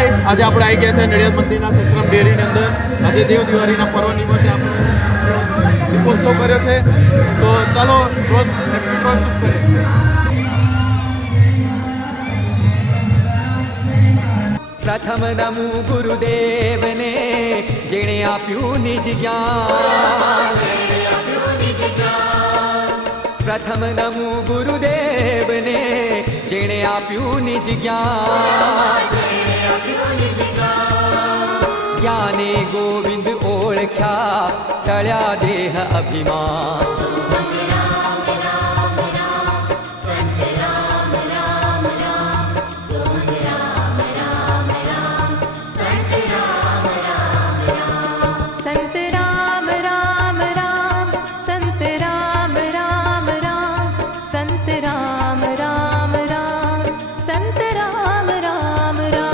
ગાઈસ આજે આપણે આવી ગયા છે નડિયાદ મંદિરના સત્રમ ડેરીની અંદર. આજે દેવ દિવાળીના પર્વ નિમિત્તે આપણે દીપોત્સવ કર્યો છે. તો ચાલો રોજ શુભ કરીએ. प्रथम नमो गुरुदेव ने जेणे आप्યું નિજ જ્ઞાન. प्रथम नमो गुरुदेव ने जेणे आप्યું નિજ જ્ઞાન. ज्ञाने गोविंद ओळख्या टळ्या देह अभिमान. संत राम राम राम, संत राम राम राम.